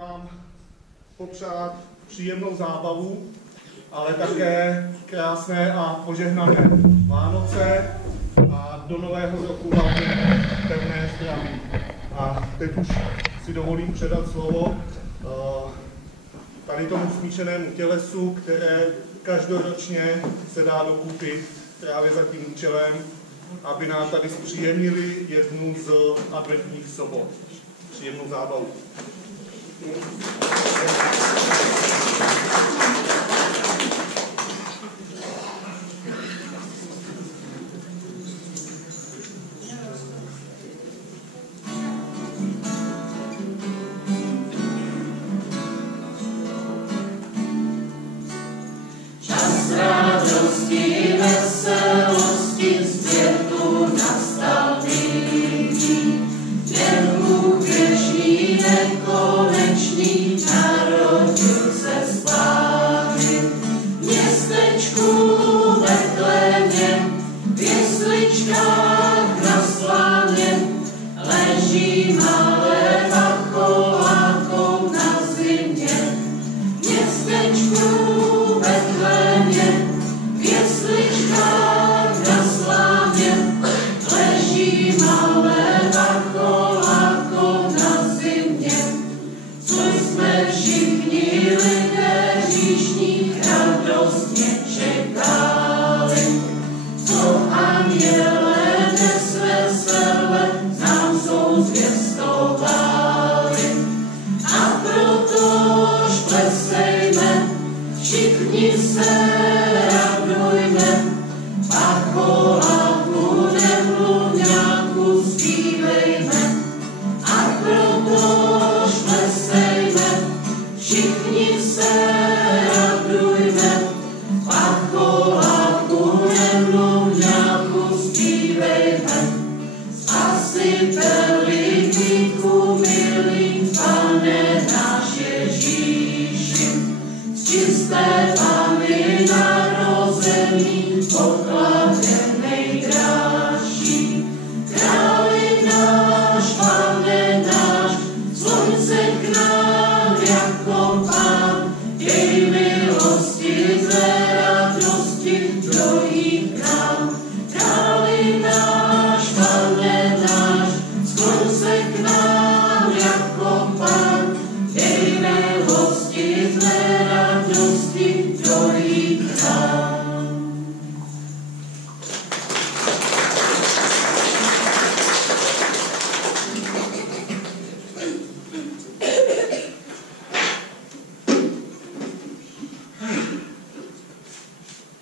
vám popřát příjemnou zábavu, ale také krásné a požehnané Vánoce a do nového roku hlavně pevné zdraví. A teď už si dovolím předat slovo tady tomu smíšenému tělesu, které každoročně se dá dokupy právě za tím účelem, aby nám tady zpříjemnili jednu z adventních sobot. Příjemnou zábavu. Čas radosti, veselosti, zpěvu nastal nyní. Jen Bůh věčný, nekonečný, narodil se z Pány. V městečku Betlémě, v jesličkách na slámě, leží malé pacholátko na zimě. V městečku Betlémě, v jesličkách na slámě, leží malé pacholátko na zimě. Co jsme všichni lidé hříšní radostně čekali, co anděle dnes vesele nám jsou zvěstovali. A protož plesejme, všichni se radujme, pacholátku nemluvňáku zpívejme. A protož plesejme, všichni se radujme, pacholátku nemluvňáku zpívejme. Spasiteli hříchu milý, Pane náš Ježíši, z čisté Panny narozený, poklad je nejdrážší. Králi náš, Pane náš, slunce k nám jako Pán, jej milosti ze radosti dojí k nám. Králi náš, Pane náš, slunce k nám jako Pán, jej milosti ze radosti dojí k nám.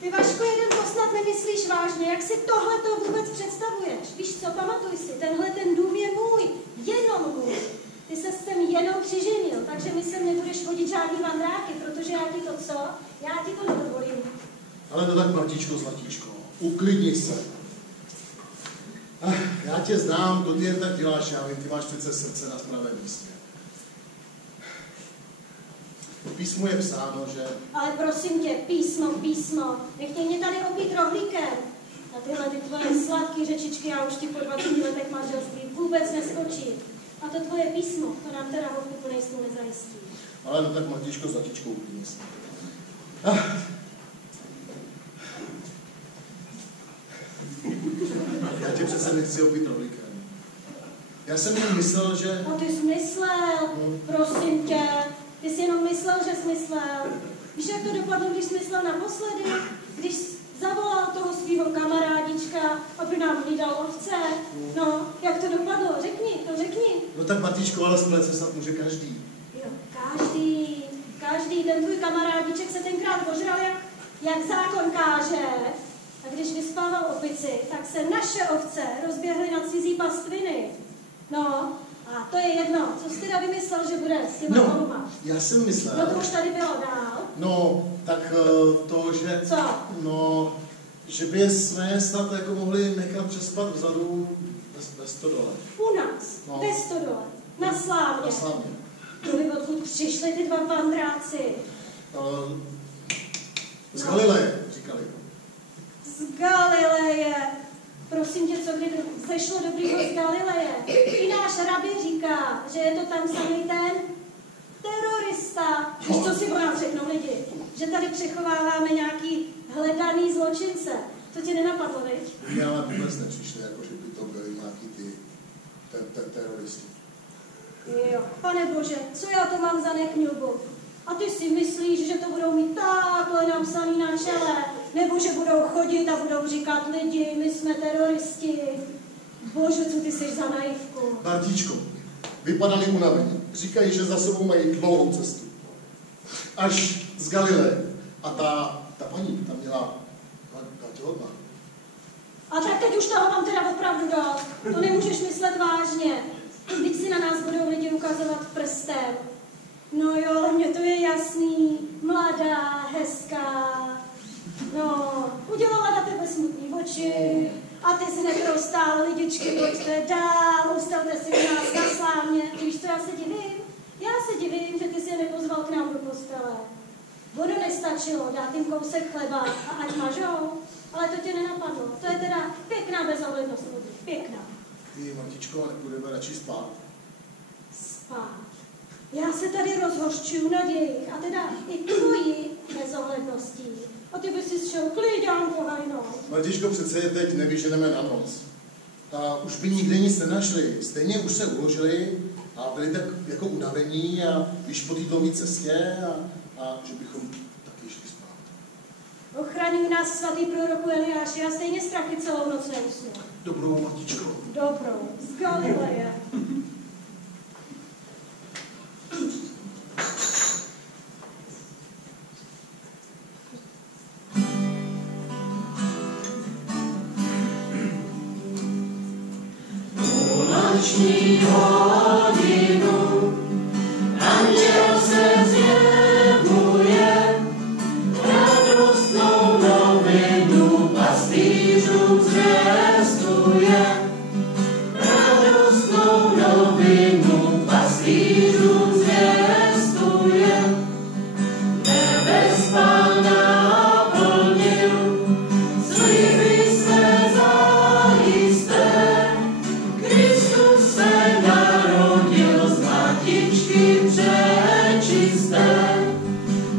Ty, Vašku, jeden to snad nemyslíš vážně, jak si tohle to vůbec představuješ? Víš co, pamatuj si, tenhle ten dům je můj, jenom můj. Ty se sem jenom přiženil, takže mi sem nebudeš vodit žádný vandráky, protože já ti to co? Já ti to nedovolím. Ale no tak, Martičko, zlatíčko, uklidni se. Já tě znám, to ty jen tak děláš, já vím, ty máš přece srdce na pravém místě. V písmu je psáno, že... Ale prosím tě, písmo, nechtěj mě tady opít rohlíkem. A tyhle ty tvoje sladké řečičky, já už ti po 20 letech manželství vůbec neskočím. A to tvoje písmo, to nám teda holku plnou jistotu nezajistí. Ale no tak, Martičko, zlatíčko, uklidni se. Já tě přece nechci opít rohlíkem. Já jsem jen myslel, že... No ty jsi myslel, prosím tě. Ty jsi jenom myslel, že jsi myslel. Víš, jak to dopadlo, když jsi myslel naposledy? Když jsi zavolal toho svýho kamarádička, aby nám vydal ovce. No, jak to dopadlo? Řekni. No tak, Martičko, ale splet se snad může každý. Jo, každý. Ten tvůj kamarádiček se tenkrát požral, jak zákon káže. A když vyspával opici, tak se naše ovce rozběhly na cizí pastviny. No, a to je jedno. Co jsi teda vymyslel, že bude s těma holubama? Já jsem myslel... No to už tady bylo dál. No, tak to, že... Co? No, že by je jsme snad jako mohli nechat přespat vzadu ve stodole. U nás, No. ve stodole, na Slávě. Na Slávě. To by odkud přišli ty dva vandráci. Z Galileje, říkali. Z Galileje. Prosím tě, co kdy zešlo dobrýho z Galileje. I náš rabi říká, že je to tam samý ten spát. Víš, co si o nás řeknou lidi? Že tady přechováváme nějaký hledaný zločince. To ti nenapadlo, viď? Mě ale vůbec nepřišli, jako že by to byli nějaký ty teroristi. Jo, pane Bože, co já to mám za nekňubu? A ty si myslíš, že to budou mít takhle napsaný na čele? Nebo že budou chodit a budou říkat lidi, my jsme teroristi? Bože, co ty jsi za naivku? Martíčko, vypadali unavení. Říkají, že za sebou mají dlouhou cestu. Až z Galileje. A ta paní tam měla těhotná. A tak teď už toho mám teda opravdu dost. To nemůžeš myslet vážně. Teď si na nás budou lidi ukazovat prstem. No jo, ale mně to je jasný. Mladá, hezká. No, udělala na tebe smutný oči. A ty si hned roztál lidičky, pojďte dál, ustavte si u nás na slávně. Víš, co já se divím? Já se divím, že ty si je nepozval k nám do postele. Vodu nestačilo, dát jim kousek chleba a ať mažou. Ale to tě nenapadlo. To je teda pěkná bezohlednost, pěkná. Ty, Martičko, ale půjdeme radši spát. Spát. Já se tady rozhořčuju nad jejich a teda i tvojí bezohledností. A ty by si šel klidňánko hajnout. Martičko, přece je teď nevyženeme na noc. A už by nikde nic nenašli. Stejně už se uložili a byli tak jako unavení a víš po té dlouhé cestě a že bychom taky šli spát. Ochraňuj nás svatý proroku Eliáši, já stejně strachy celou noc neusnu. Dobrou, Martičko. Dobrou, z Galileje. Noční hodinu, anděl se zjevuje, radostnou novinu pastýřům zvěstuje. Radostnou novinu pastýřům zvěstuje. Nebes Pán naplnil, sliby se zajisté. Kristus se narodil z matičky přečisté.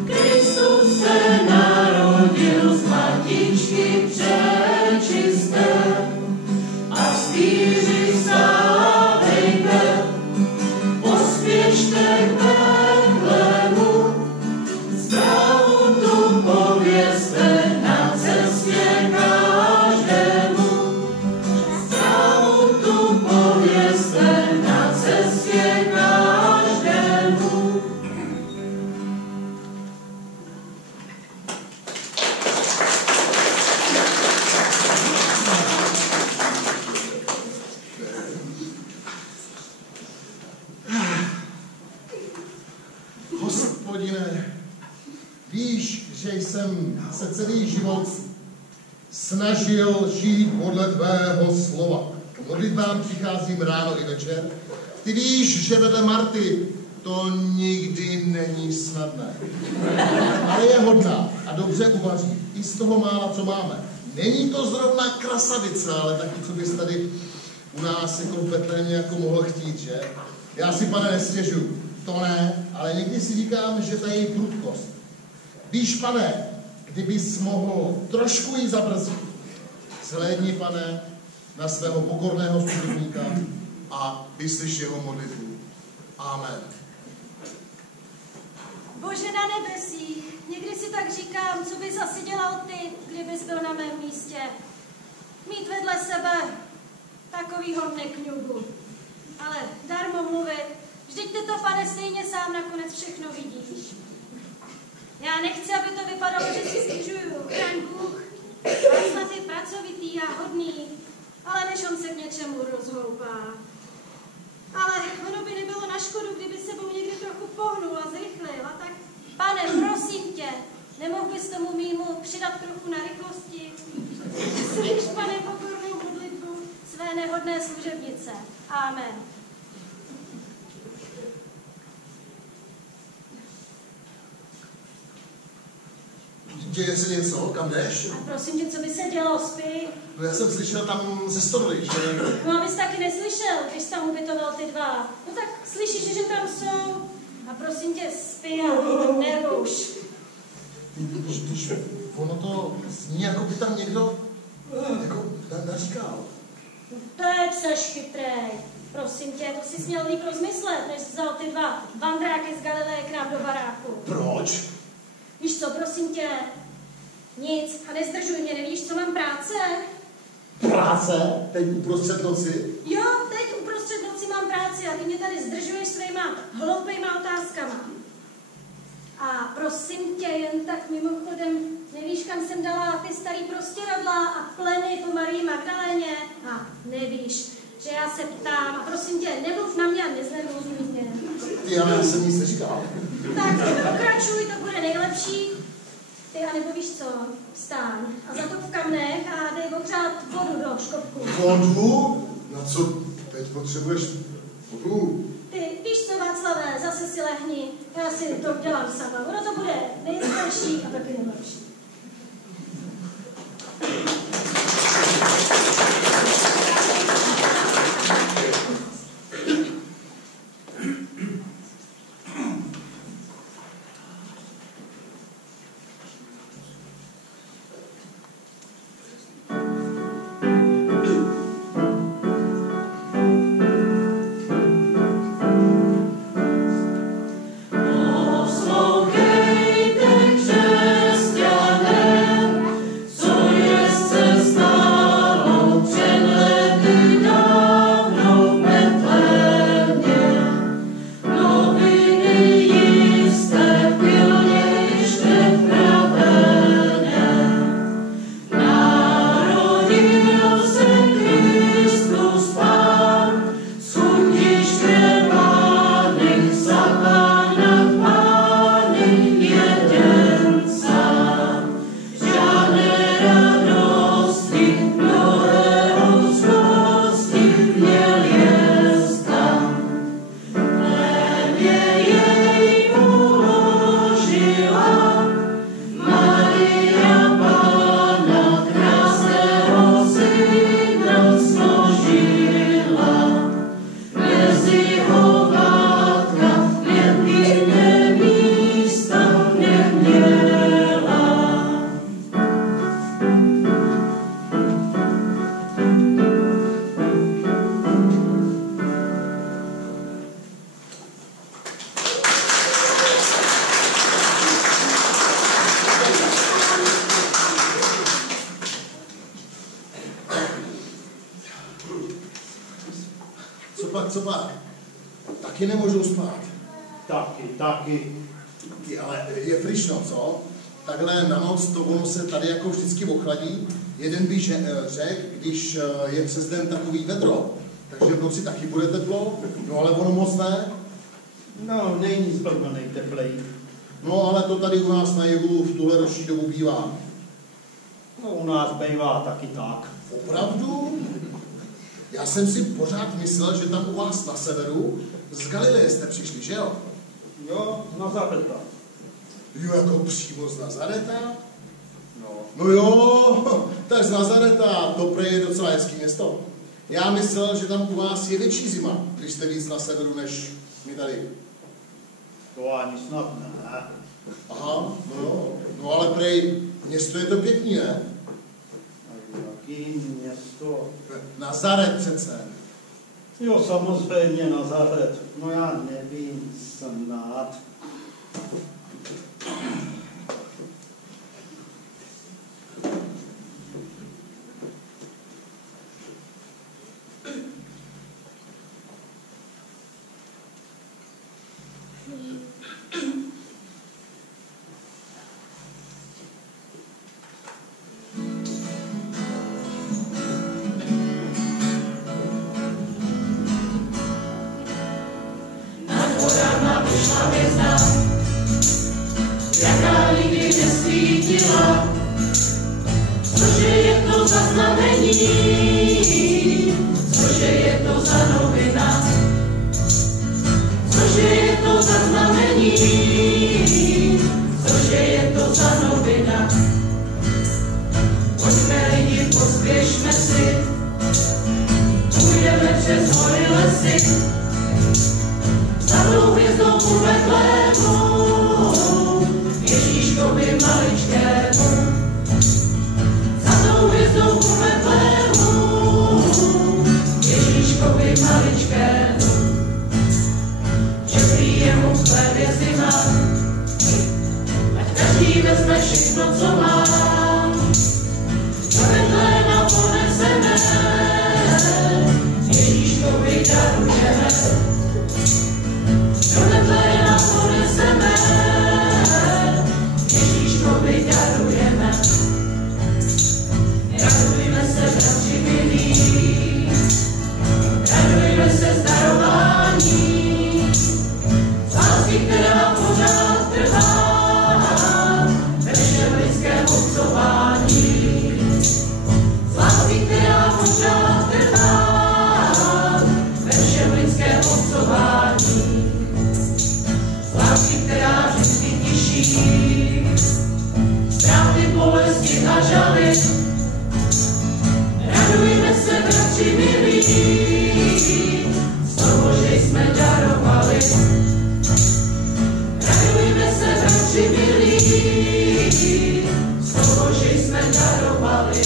Kristus se narodil z matičky přečisté. A vzpíři vstávejte, pospěšte k Betlému, zprávu tu povězte na cestě každému. Zprávu tu povězte na cestě každému. Hospodine, víš, že jsem se celý život snažil žít podle tvého slova. K modlitbám přicházím ráno i večer. Ty víš, že vedle Marty to nikdy není snadné. Ale je hodná a dobře uvaří. I z toho mála, co máme. Není to zrovna krasavice, ale taky, co bys tady u nás jako v Betlémě jako mohl chtít, že? Já si, pane, nestěžuju. To ne, ale někdy si říkám, že to je její prudkost. Víš, pane, kdybys mohl trošku jí zabrzdit, zhlédni, pane, na svého pokorného služebníka a vyslyš jeho modlitbu. Amen. Bože na nebesích, někdy si tak říkám, co bys asi dělal ty, kdybys byl na mém místě. Mít vedle sebe takovýho nekňubu. Ale darmo mluvit, vždyť ty to, pane, stejně sám nakonec všechno vidíš. Já nechci, aby to vypadalo, že si stěžuju, chraň Bůh. Václav je pracovitý a hodný, ale než on se k něčemu rozhoupá. Ale ono by nebylo na škodu, kdyby sebou někdy trochu pohnul a zrychlil. A tak, pane, prosím tě, nemohl bys tomu mýmu přidat trochu na rychlosti? Slyš, pane, pokornou modlitbu své nehodné služebnice. Amen. Děje se něco? Kam jdeš? A prosím tě, co by se dělo, spí? No já jsem slyšel tam ze stodoly, že... No, abys taky neslyšel, když jsi tam ubytoval ty dva. No tak slyšíš, že tam jsou. A prosím prosím tě, spí a neruš. Když ono to zní, jako by tam někdo jako naříkal. Teď seš chytrej. Prosím tě, to jsi měl líp rozmyslet, než jsi vzal ty dva vandráky z Galileje k nám do baráku. Proč? Víš co, prosím tě? Nic a nezdržuj mě, nevíš, co mám práce? Práce? Teď uprostřed noci? Jo, teď uprostřed noci mám práci a ty mě tady zdržuješ svýma hloupejma otázkama. A prosím tě, jen tak mimochodem, nevíš, kam jsem dala ty starý prostěradla a pleny po Marii Magdaléně? A nevíš, že já se ptám a prosím tě, nemluv na mě a neznervózuj mě. Ty, ale já jsem nic neříkal. Tak pokračuj, to bude nejlepší. Ty a nebo víš co, vstaň a zatop v kamnech a dej ohřát vodu do škopku. Vodu? Na co teď potřebuješ vodu? Ty, víš co, Václavé, zase si lehni, já si to dělám sama. Ono to bude nejrychlejší a taky nejlepší. Co pak? Taky nemůžou spát. Taky. Ty, ale je frišno, co? Takhle na noc to ono se tady jako vždycky ochladí. Jeden by řekl, když je přes den takový vedro, takže v noci taky bude teplo, no ale ono moc ne. No, není zrovna nejteplej. No ale to tady u nás na jihu v tuhle roční dobu bývá. No, u nás bývá taky tak. Opravdu? Já jsem si pořád myslel, že tam u vás na severu z Galileje jste přišli, že jo? Jo, z Nazareta. Jo, jako přímo z Nazareta? No. No jo, tak z Nazareta, to prej je docela hezký město. Já myslel, že tam u vás je větší zima, když jste víc na severu než my tady. To ani snad ne. Aha, no jo, no ale prej, město je to pěkný, ne? A jaký město? Nazaret přece. Jo, samozřejmě Nazaret. No já nevím, snad. Jaká nikdy nesvítila, cože je to za znamení, cože je to za novina, cože je to za znamení, cože je to za novina. Pojďme lidi, pospěšme si, půjdeme přes hory lesy, za tou hvězdou u Betlém. Ježíškovi maličkému, za tou hvězdou u Betlému, Ježíškovi maličkému, že prý jemu v chlébě zima, ať každý vezme všechno, co má, do Betléma poneseme, Ježíškovi darujeme, do Betléma poneseme, Ježíškovi darujeme. Radujme se, bratři milí, radujme se z darování, z lásky, která pořád trvá, ve všem lidském obcování. Z lásky, která pořád trvá, ve všem lidském obcování. Z lásky, která vždycky tiší ztráty, bolesti a žaly. Radujme se, bratři milí, z toho, že jsme darovali. Radujme se, bratři milí, z toho, že jsme darovali.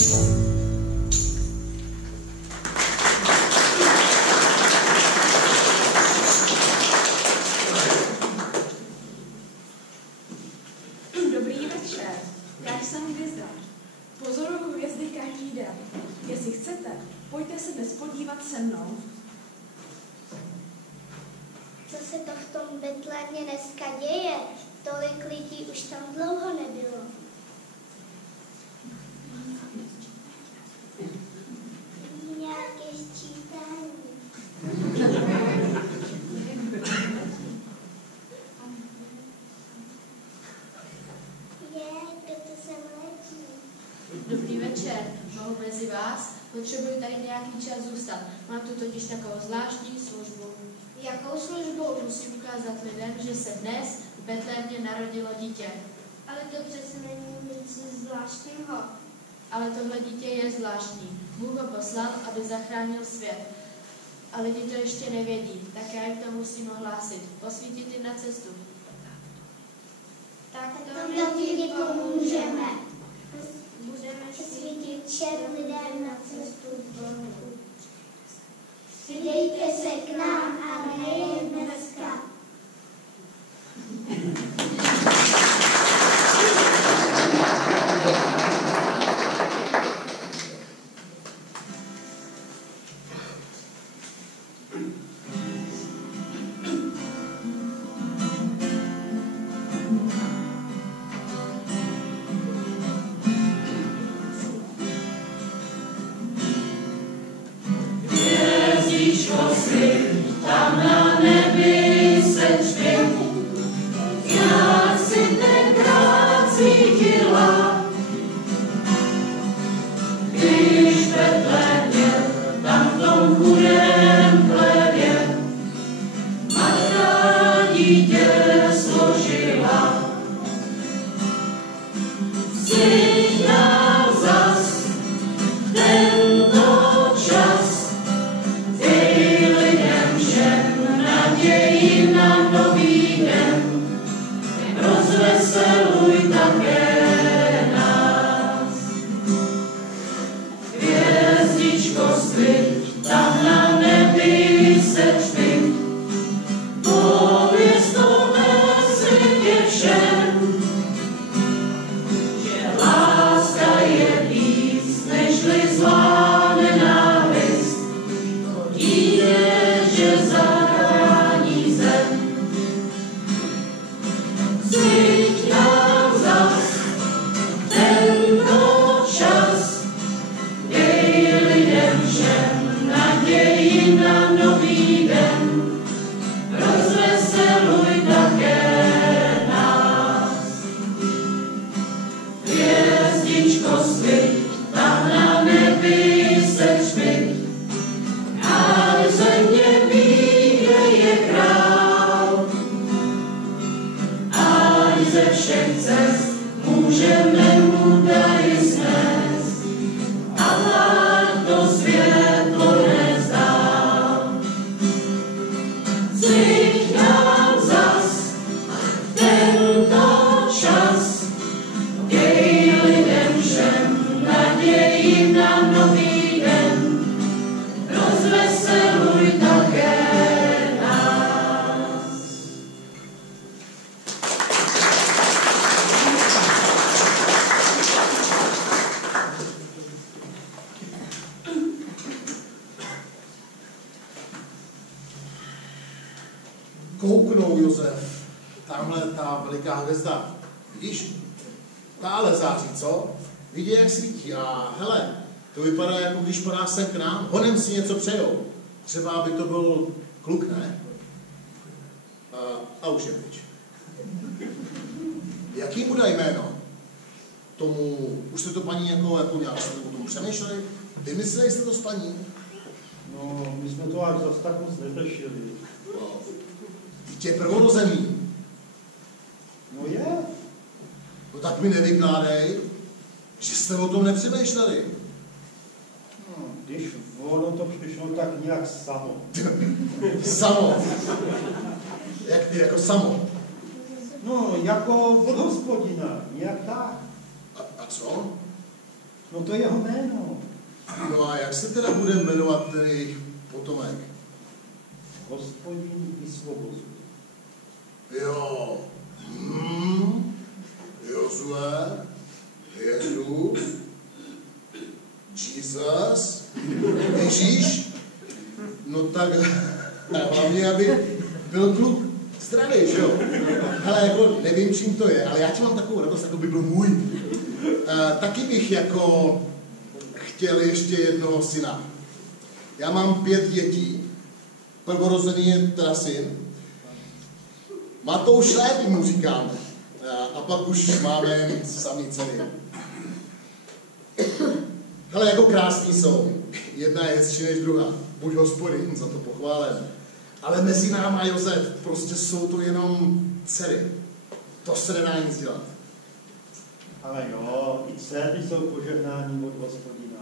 Dobrý večer, já jsem Hvězda. Pozoruju hvězdy každý den. Jestli chcete, pojďte se dnes podívat se mnou. Co se to v tom Betlémě dneska děje? Tolik lidí už tam dlouho nebylo. Nějaké sčítání. Kdo to sem letí? Dobrý večer, mohu mezi vás? Potřebuji tady nějaký čas zůstat. Mám tu totiž takovou zvláštní službu. Jakou službu? Musím ukázat lidem, že se dnes v Betlémě narodilo dítě. Ale to přece není nic zvláštního. Ale tohle dítě je zvláštní. Bůh ho poslal, aby zachránil svět. A lidi to ještě nevědí, tak já jim to musím ohlásit. Posvítit jim na cestu. Tak to ti pomůžeme. Budeme svítit všem lidem na cestu k Bohu. Přidejte se k nám a nejen dneska. Tam na nebi se čty, jak si tenkrát cítila, když v Betlémě, tam v tom chudém chlebě, matka dítě složila. Cít nám zas tento čas, naději na nový den, rozveseluj také nás. Hvězdičko svít, tam na nebi se čty, pověz to ve světě všem, že láska je víc, nežli zlá nenávist, to dítě, že zachrání zem. Cít nám zas tento čas, dej lidem všem naději na nový den, rozveseluj také nás. Hvězdičko svít, tam na nebi se čty, a země je král. A ze všech cest můžeme mu dary snést, a to světlo nezdál. Cít nám zas Jo, Josef, tamhle ta veliká hvězda, vidíš? Táhle září, co? Vidí, jak svítí a hele, to vypadá, jako když padá sem k nám, honem si něco přejou. Třeba, aby to byl kluk, ne? A už je pryč. Jaký mu dá jméno? Tomu, už jste to paní jako nějak jste o tom přemýšleli? Vymysleli jste to s paní? No, my jsme to až zase tak moc neřešili. No, dítě prvorozený. No je. No tak mi nevykládej, že jste o tom nepřemýšleli. No, když ono to přišlo tak nějak samo. Samo. Jak ty, jako samo? No, jako od hospodina, nějak tak. A co? No to je jeho jméno. No a jak se teda bude jmenovat ten jejich potomek? Hospodin vysvobozuje. Jo. Jozue. Jezus. Jesus. Ježíš. No tak hlavně, aby byl kluk zdravý, že jo? Hele, jako nevím, čím to je, ale já ti mám takovou radost, jako by byl můj. Taky bych jako chtěl ještě jednoho syna. Já mám 5 dětí. Prvorozený je teda syn. Matouš Lévy mu říkáme. A pak už máme samý dcery. Hele, jako krásný jsou. Jedna je hezčí než druhá. Buď Hospodin, za to pochválen. Ale mezi náma, Josef, prostě jsou to jenom dcery. To se nedá nic dělat. Ale jo, i dcery jsou požehnání od Hospodina.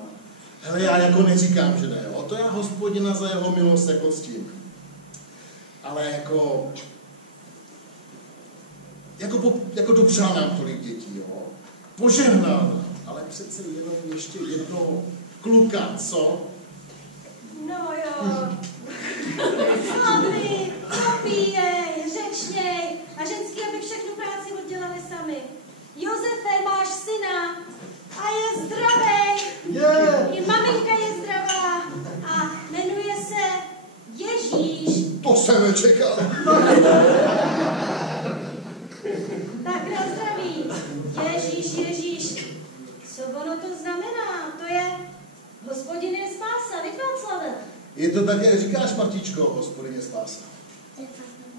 Hele, já jako neříkám, že ne, jo. To já Hospodina za jeho milost jako ctím. Ale jako dopřál nám tolik dětí, jo. Požehnal nám, ale přece jenom ještě jednoho kluka, co? No jo. Slavný, popíjej, řečněj a ženský, aby všechnu práci oddělali sami. Josefe, máš syna a je zdravý. Je. I maminka je zdravá a jmenuje se Ježíš. To jsem nečekal. Tak na zdraví. Ježíš, Ježíš. Co ono to znamená? To je Hospodin je spása, Václave. Je to tak, jak říkáš, Martičko, Hospodin je spása.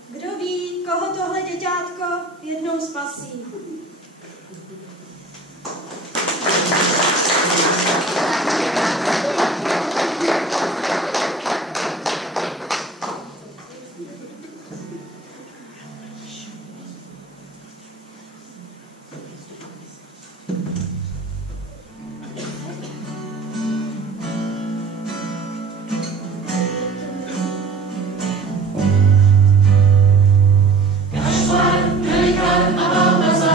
Kdo ví, koho tohle děťátko jednou spasí. Kašpar, Melichar a Baltazar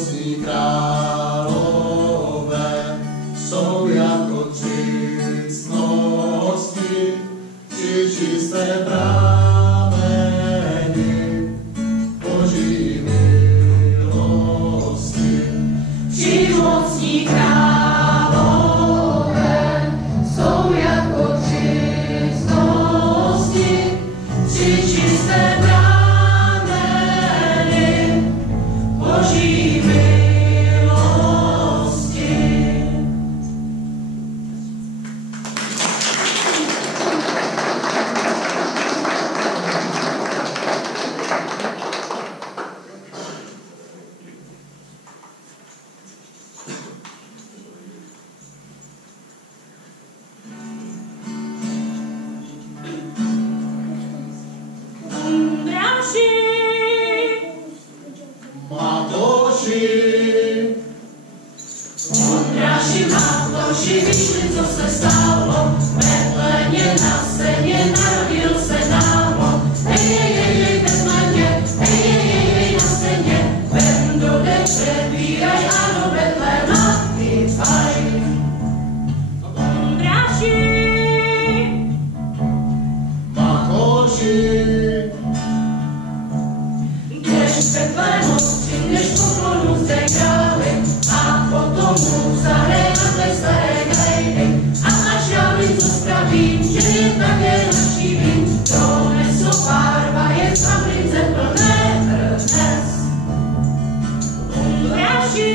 mocní králové jsou jako tři ctnosti, tři čisté prameny Boží milosti. Tři mocní králové jsou jako tři ctnosti, tři čisté prameny Boží milosti. Matoši, Ondráši, Matoši, vyšli, co se stalo, v Betlémě na scéně narodil se námo. Hej, Betlémě, hej, na scéně, vem do deče, bíraj a do Betléma vypaj. Ondráši, matoši, jdeš Betlému, přijdeš poklonu zde králi, a potom mu zahraj na té staré krajiny. A až já vím, co spravím, že je také navštívím, donesu pár vajec a brinze plné hrnes. Ondráši,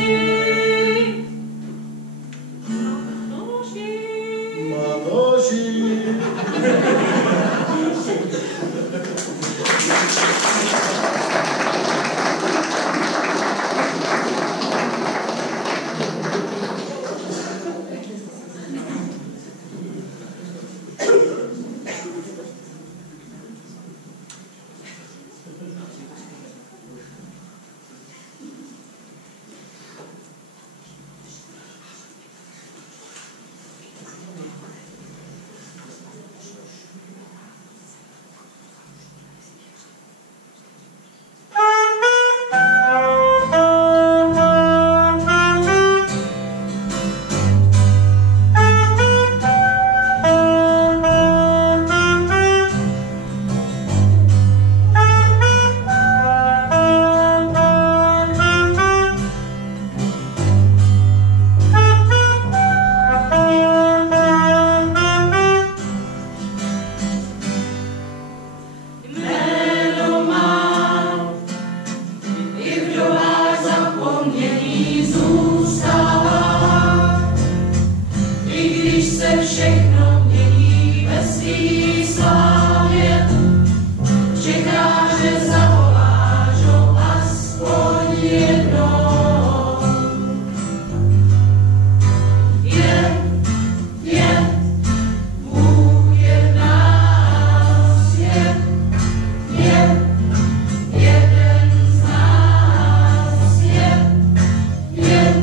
matoši. jméno má, i vdovách zapomněný zůstává. I když se všechno mění ve svý slávě, čeká, že zavoláš ho aspoň jednou. Bůh je v nás, je jeden z nás, je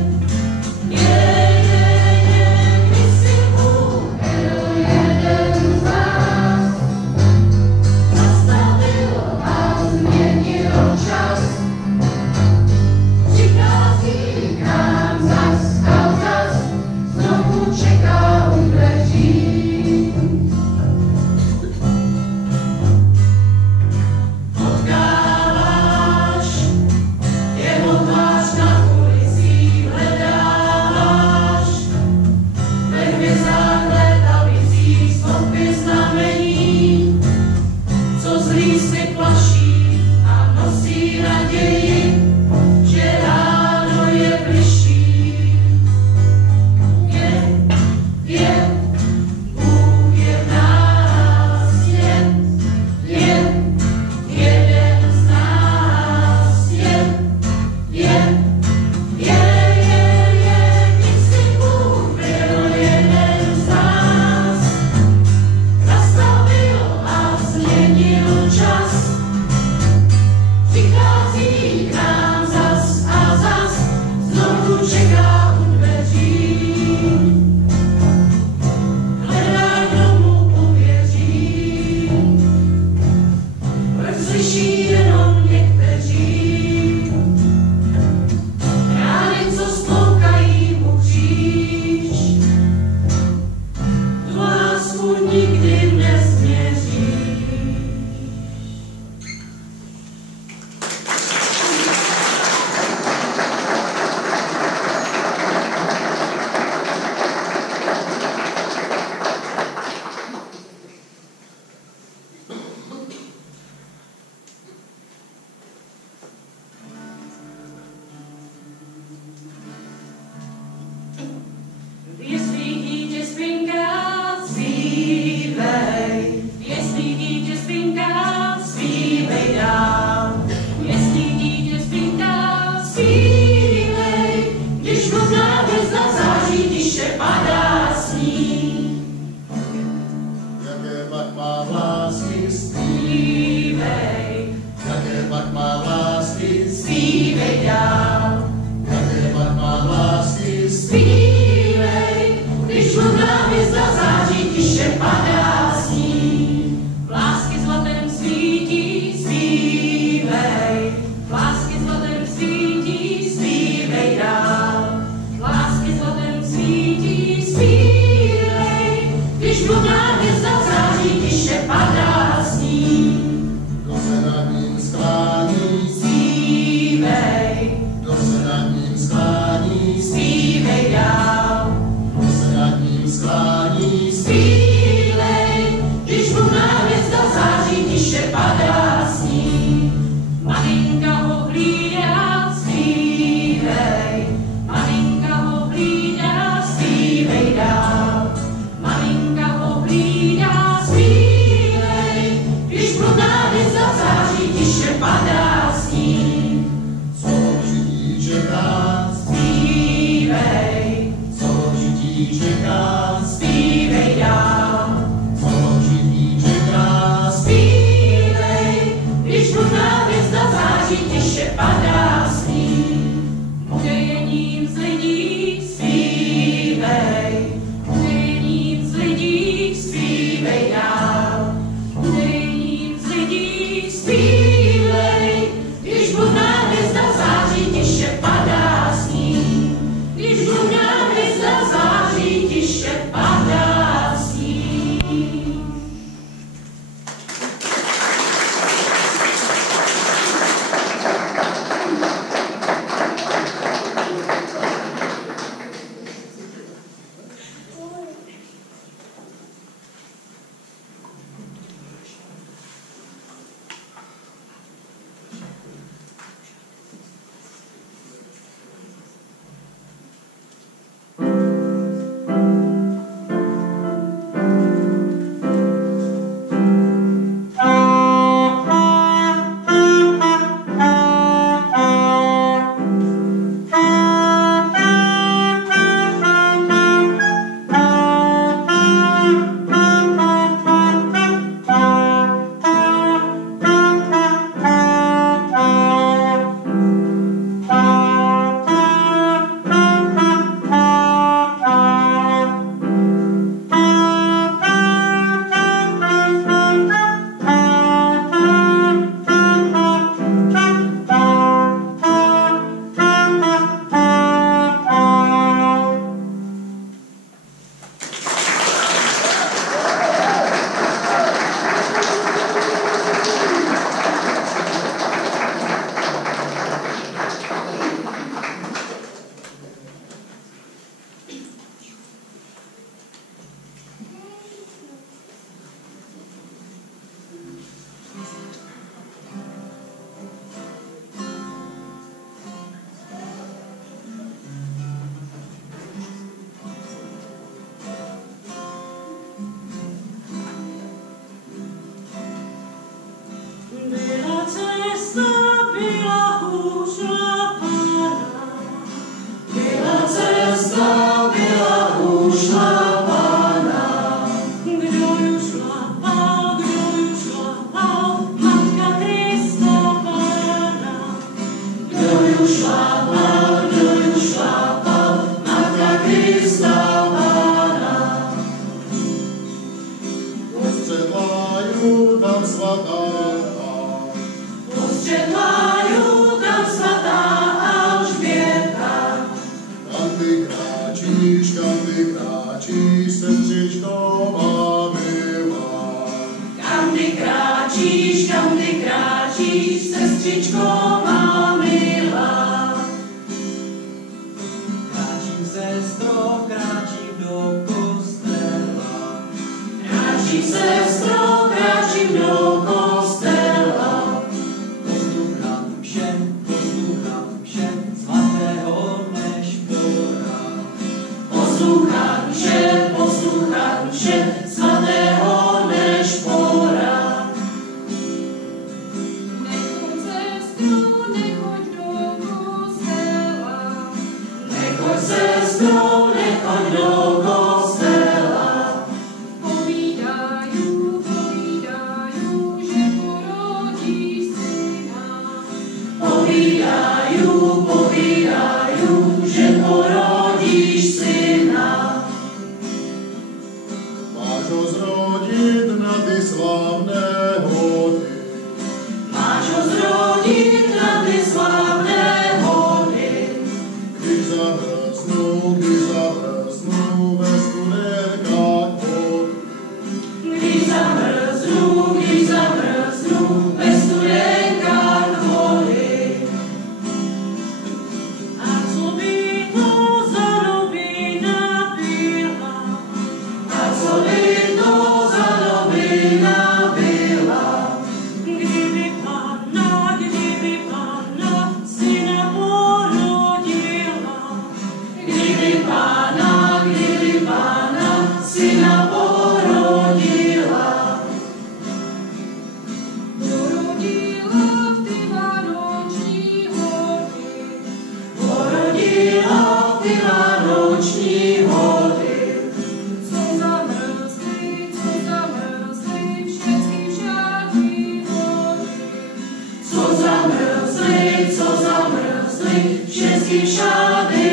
Co zamrzli, všechny všady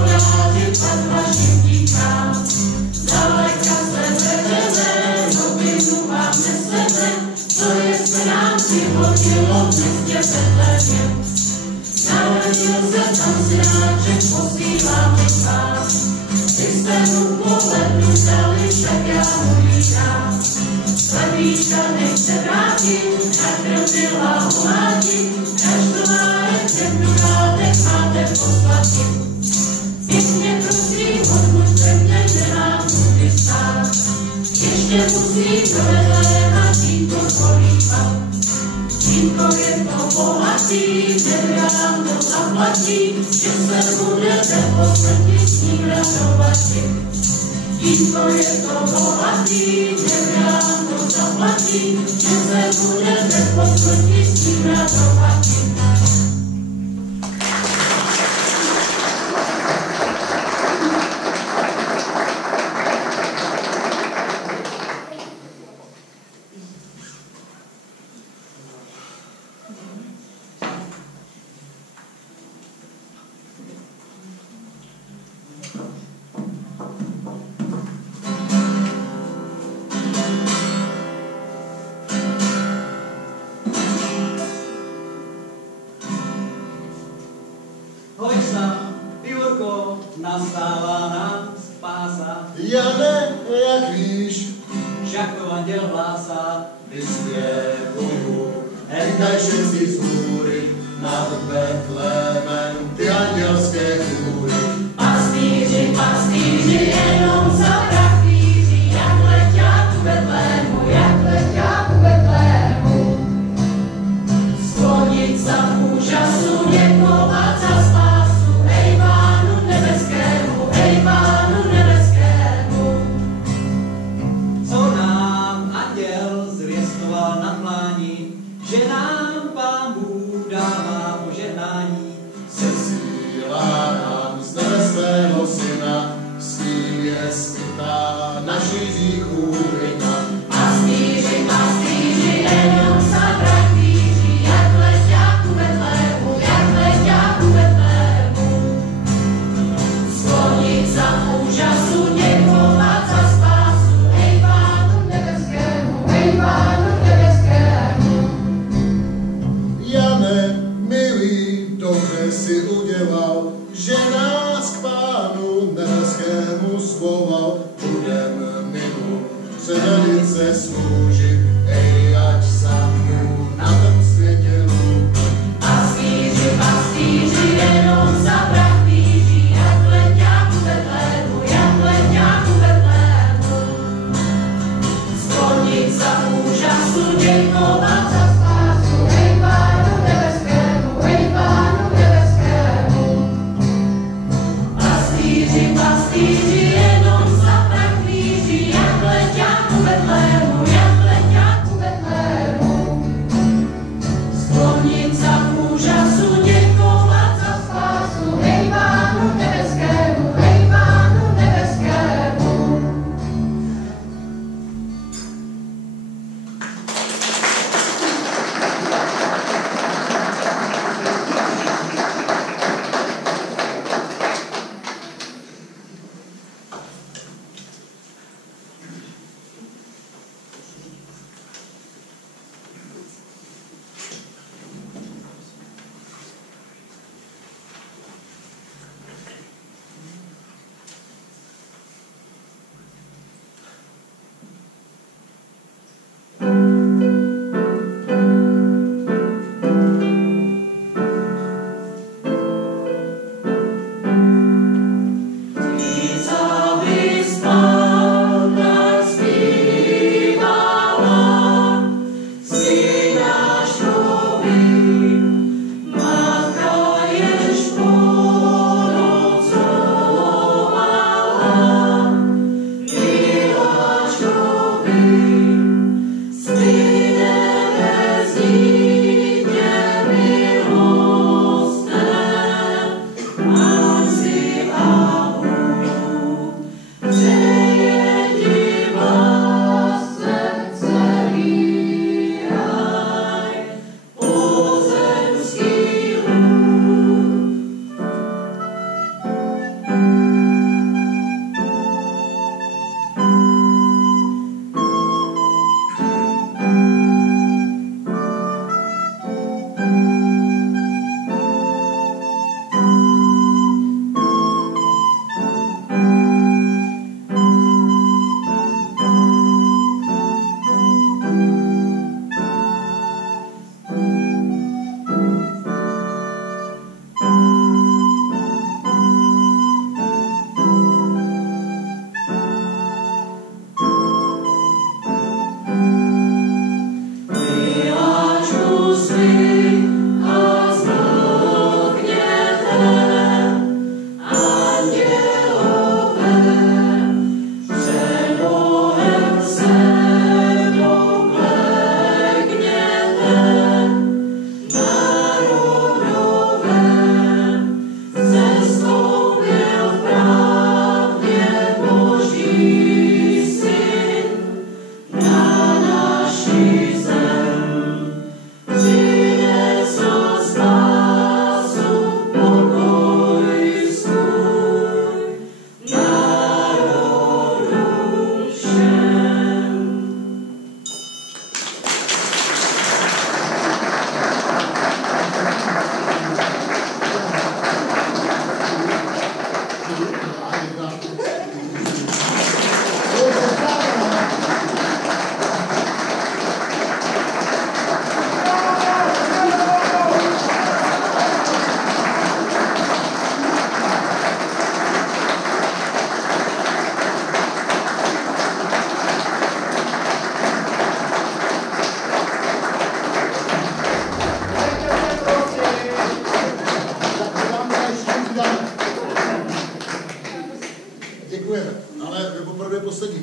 hospodáři pod vaším díkám. Zdaleka se vedeme, novinu vám neseme, co je se nám přihodilo v městě Betlémě. Narodil se tam synáček, posíláme k vám. Vy jste mu pohledu dali, tak já mu vítám. Slepíčka nechce vrátit, tak krmila ho máti, až to várek dodátek máte posplatit. Pěkně prosím, odbuďte mě, že nám můžu stát. Ještě musím do Betléma dítko polívat. Dítko je to bohatý, nebrám to zaplatí, že se budete po smrti s ním radovatit. Dítko je to bohatý, nebrám to zaplatí, že se budete po smrti s ním radovatit. Nastává nám spása. Jane, jak víš, však to anděl hlásá, vyspěvuju, hejtaj všetci z hůry, nad Betlémem, ty andělské kůry. Pastýři, pastýři, jenom za prachtýři, jak letěl ku Betlému, jak letěl ku Betlému. Sklonit za úžasu, děkovat za spásu, hej Pánu nebeskému, hej Pánu nebeskému. co nám anděl zvěstoval na plání, že nám Pán Bůh dává požehnání. Sesílá nám z nebe svého syna, s ním je smytá naši hříchů vina. Pastýři, pastýři, jenom za prachtýři, jak letěl ku Betlému, jak letěl ku Betlému. Sklonit za úžasu, děkovat za spásu, hej Pánu nebeskému, hej Pánu nebeskému. Jane, milý, dobře si udělal, že nás k Pánu nebeskému zvolal. Budem milu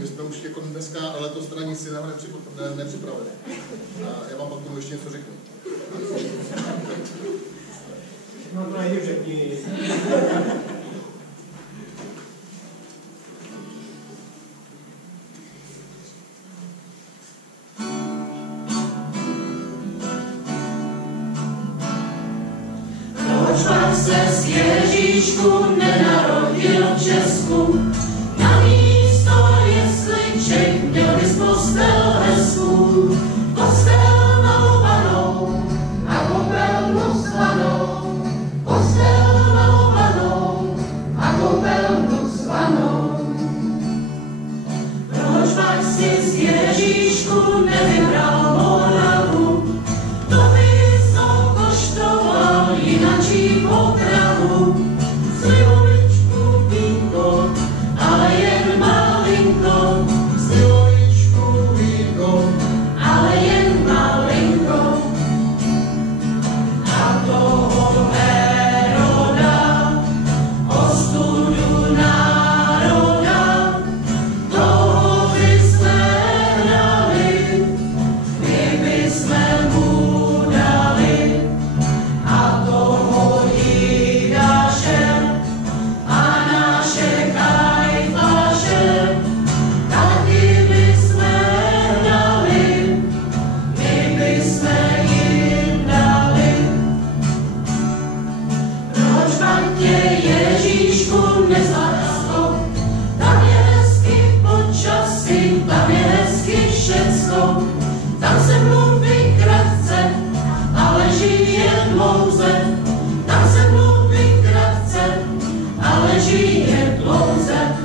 my jsme už jako dneska letos teda nic jiného nepřipravili. Já vám pak tomu ještě něco řeknu. No to nejde řekni. Proč pak ses Ježíšku nenarodil v Česku? Na místo jesliček měl bys postel hezkou, postel malovanou a koupelnu slanou, postel malovanou a koupelnu slanou. Proč pak jsi z Ježíšku nevybral Moravu? To bys to koštoval jinačí potravu. Slivovičku vínko, ale jen malinko. Slivovičku vínko, Ale jen malinko. A toho Heroda, ostudu národa, toho bychom hnali, my bychom mu dali. A toho Jidáše a naše Kajfáše taky bychom hnali, my bychom jim dali. Proč pak tě Ježíšku nezastop? Tam je hezky počasí, tam je hezky všecko. Tam se mluví krátce, ale žije dlouze. Tam se mluví krátce, ale žije dlouze.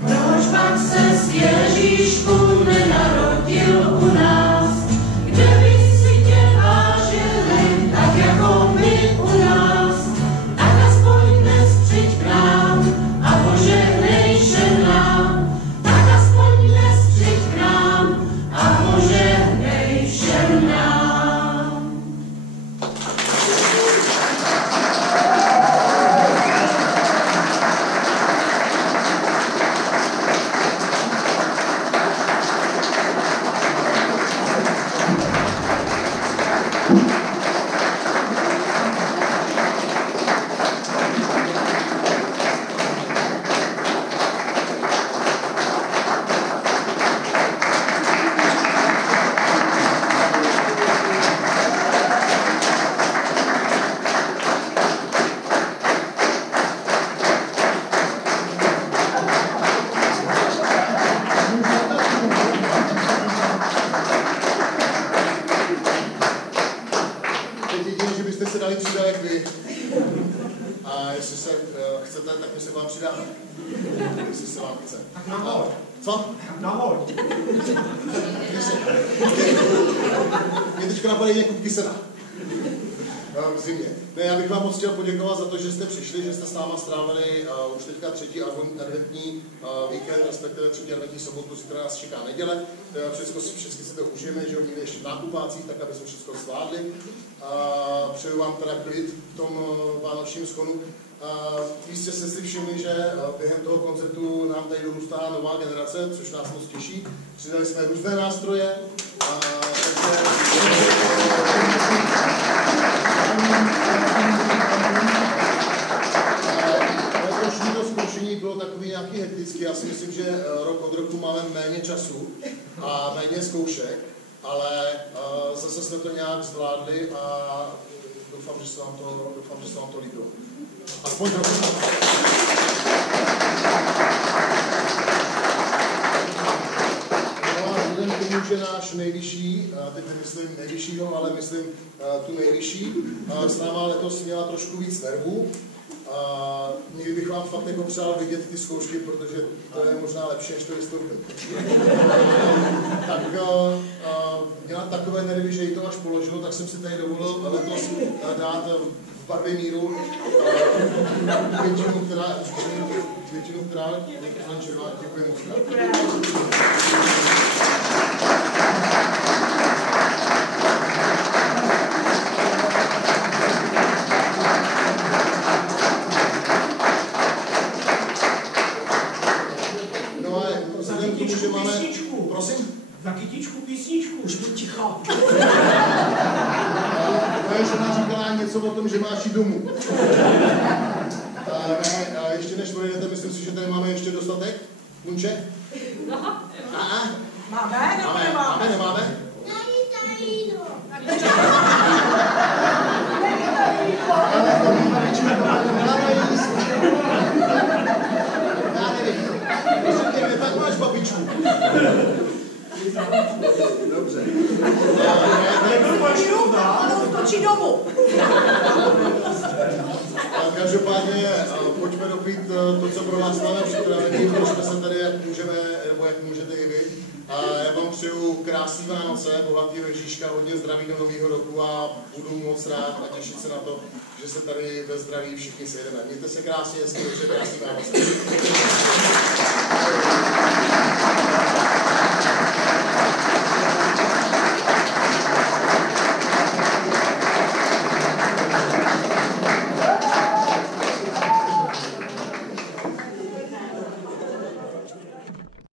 Proč pak ses Ježíšku nenarodil u nás? Kde by si tě vážili, tak jako my u nás? Tak aspoň dnes přijď k nám a požehnej všem nám. Tak aspoň dnes přijď k nám a požehnej všem nám. teď jedině, že byste se dali přídavek vy. A jestli se chcete, tak my se vám přidáme. Jestli se vám chce. Tak nahoď. Co? Nahoď. Mě teďka napadají kubky sena. V zimě. Ne, já bych vám moc chtěl poděkovat za to, že jste přišli, že jste s náma strávili už teďka třetí adventní víkend, respektive třetí adventní sobotu, zítra nás čeká neděle. Všechno si to užijeme, že ho někde ještě v nákupácích, tak aby jsme všechno zvládli. Přeju vám teda klid v tom vánočním schonu. Jistě jste si všimli, že během toho koncertu nám tady dorůstá nová generace, což nás moc těší. Přidali jsme různé nástroje, takže letošní to zkoušení bylo takový nějaký hektický. Já si myslím, že rok od roku máme méně času a méně zkoušek, ale zase jsme to nějak zvládli a doufám, že se vám to líbilo. Aspoň trochu. No a vzhledem k tomu, že náš nejvyšší, teď nemyslím nejvyššího, ale myslím tu nejvyšší, s náma letos měla trošku víc nervů. Někdy bych vám fakt jako přál vidět ty zkoušky, protože to je možná lepší, než to vystoupit. Tak měla takové nervy, že jí to až položilo, tak jsem si tady dovolil letos dát v barvě míru květinu, která je červená. Děkuji moc krát. No vzhledem k tomu, že máme... Prosím? Za kytičku písničku. Už buď ticho. Moje žena říkala něco o tom, že máš jít domů. Ne, ještě než projdete, myslím si, že tady máme ještě dostatek. Kunče? Máme, nebo nemáme? Nemáme? Já nevím. Řekněme, tak máš babičku. Dobře. Ono skočí domů. Každopádně pojďme dopít to, co pro vás máme připravený, protože jsme se tady, jak můžeme, nebo jak můžete i vy. A já vám přeju krásný Vánoce, bohatýho Ježíška, hodně zdraví do nového roku a budu moc rád a těšit se na to, že se tady ve zdraví všichni sejdeme. Mějte se krásně, hezky, dobře, krásný Vánoce.